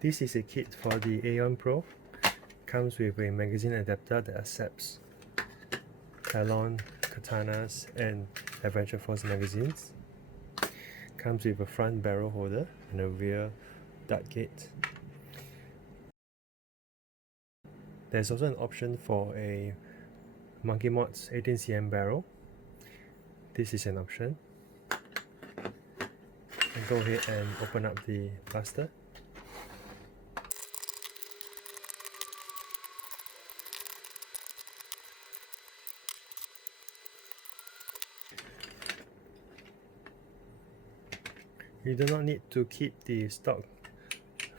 This is a kit for the Aeon Pro. Comes with a magazine adapter that accepts Talon, Katanas and Adventure Force magazines. Comes with a front barrel holder and a rear dart gate. There's also an option for a Monkey Mods 18cm barrel. This is an option. And go ahead and open up the blaster. You do not need to keep the stock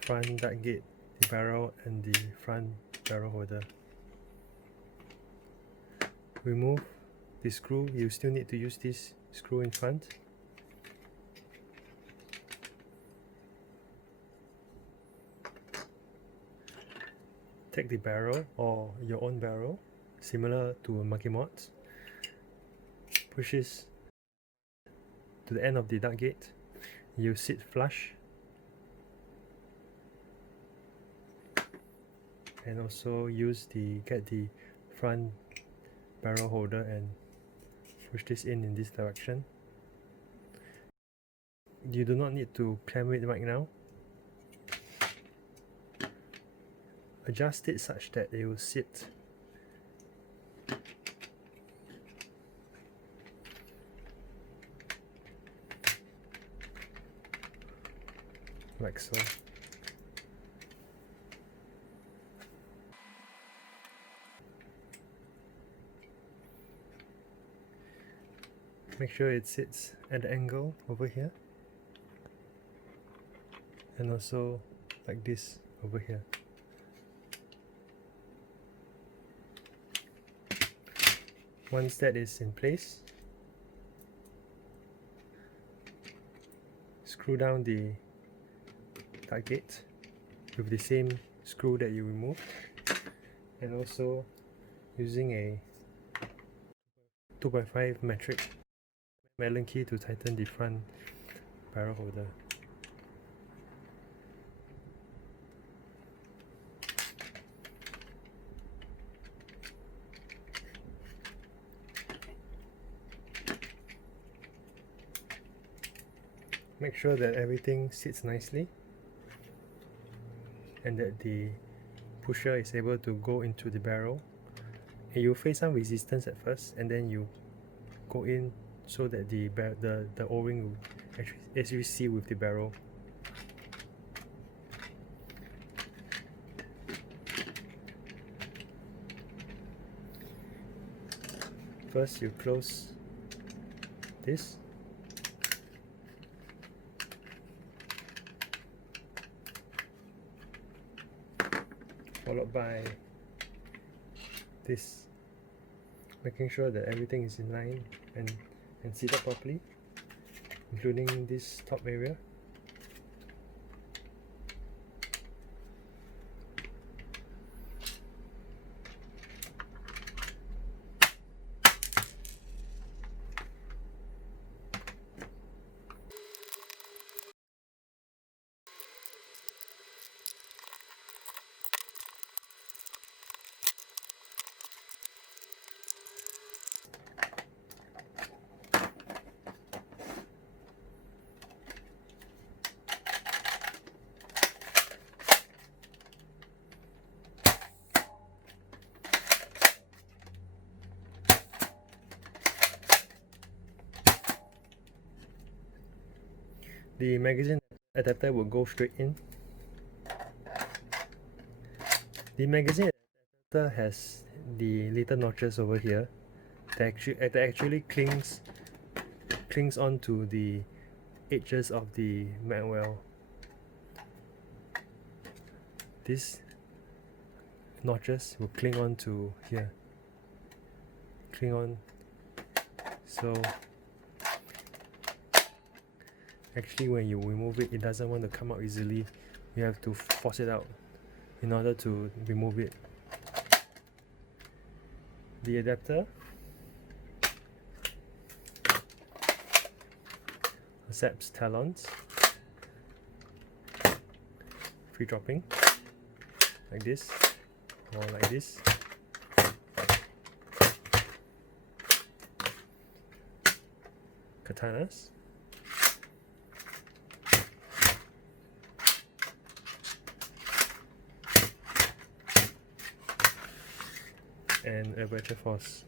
front dart gate, the barrel and the front barrel holder. Remove the screw. You still need to use this screw in front. Take the barrel or your own barrel, similar to Monkey Mods. Push this to the end of the dart gate. You sit flush, and also get the front barrel holder and push this in this direction. You do not need to clamp it right now. Adjust it such that it will sit like so. Make sure it sits at the angle over here, and also like this over here. Once that is in place, screw down the dart gate with the same screw that you removed, and also using a 2x5 metric Allen key to tighten the front barrel holder. Make sure that everything sits nicely and that the pusher is able to go into the barrel. And you face some resistance at first, and then you go in so that the O-ring will actually seal with the barrel. First you close this, followed by this, making sure that everything is in line and seated properly, including this top area. The magazine adapter will go straight in. The magazine adapter has the little notches over here that actually clings onto the edges of the magwell. These notches will cling on to here. Cling on. So actually when you remove it, it doesn't want to come out easily. You have to force it out in order to remove it. The adapter accepts talons, pre-dropping like this or like this. Katanas. And Adventure Force.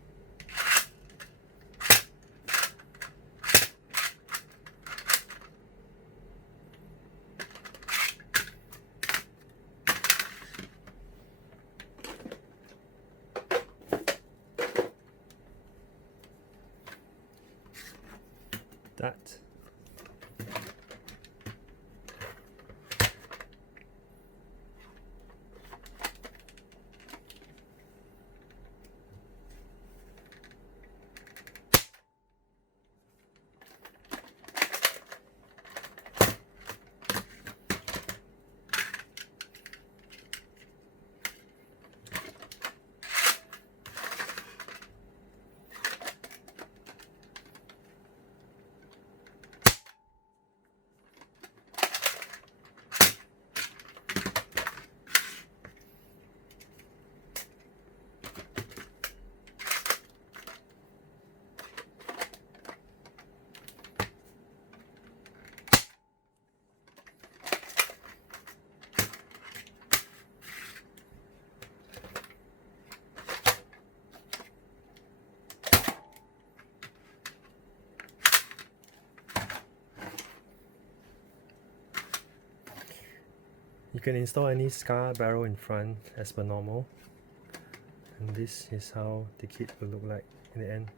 That. You can install any scar barrel in front as per normal, and this is how the kit will look like in the end.